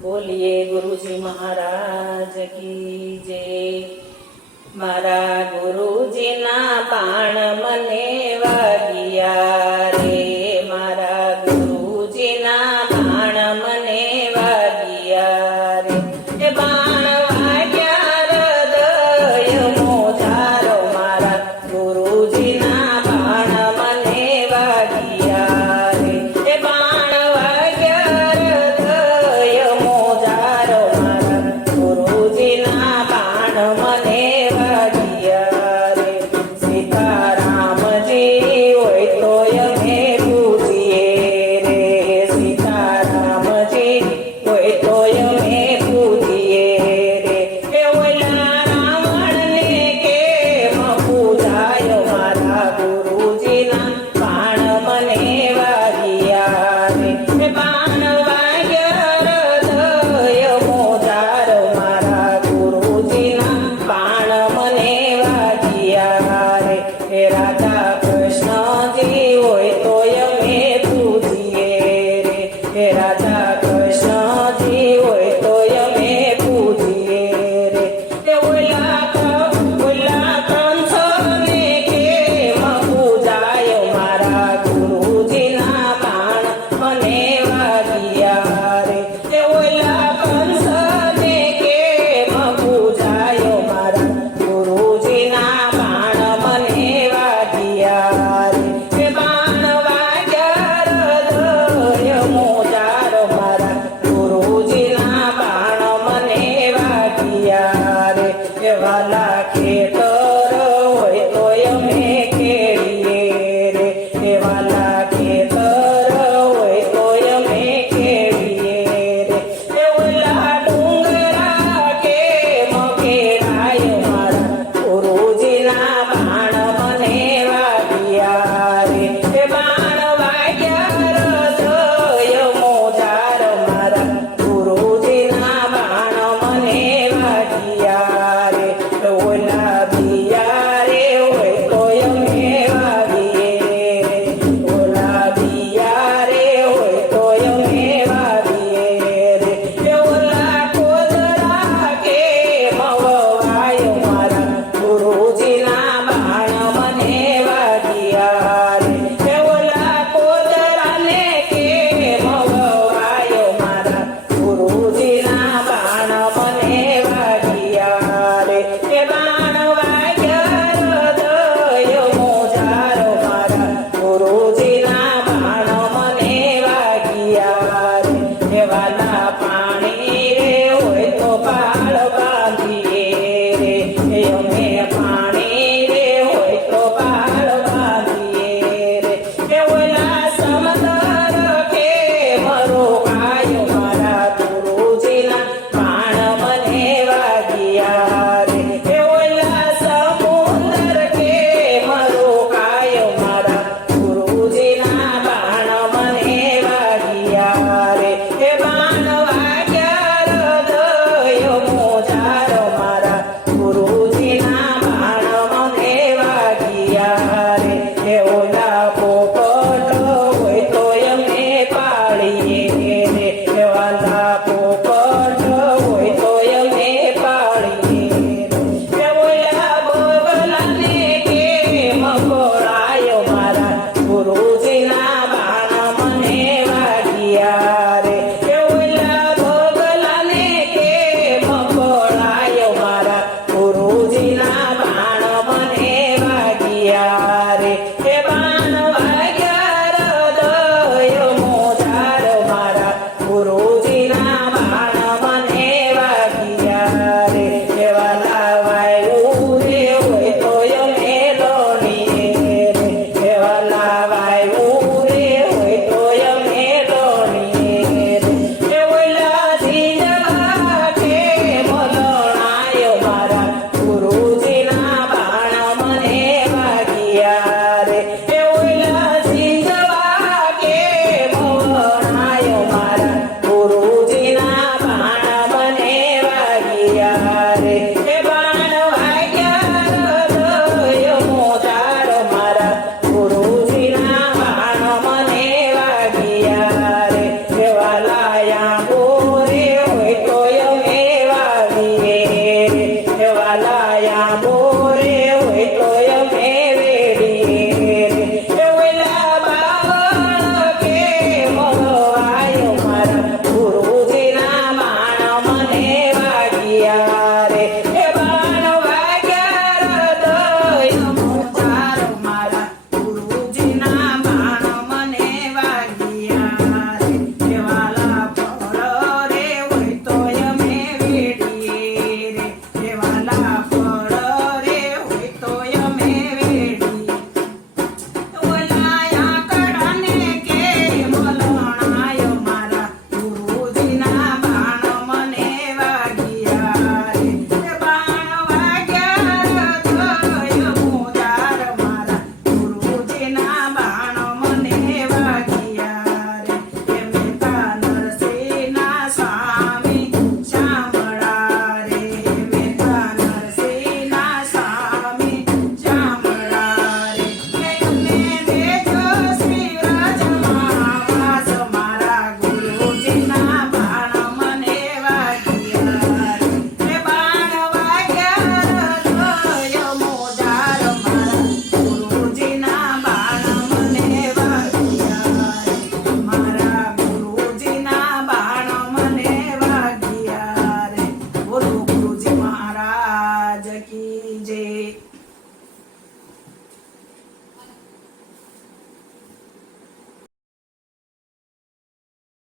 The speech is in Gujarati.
બોલીએ ગુરુજી મહારાજ કી જય. મારા ગુરુજીના પાણ મને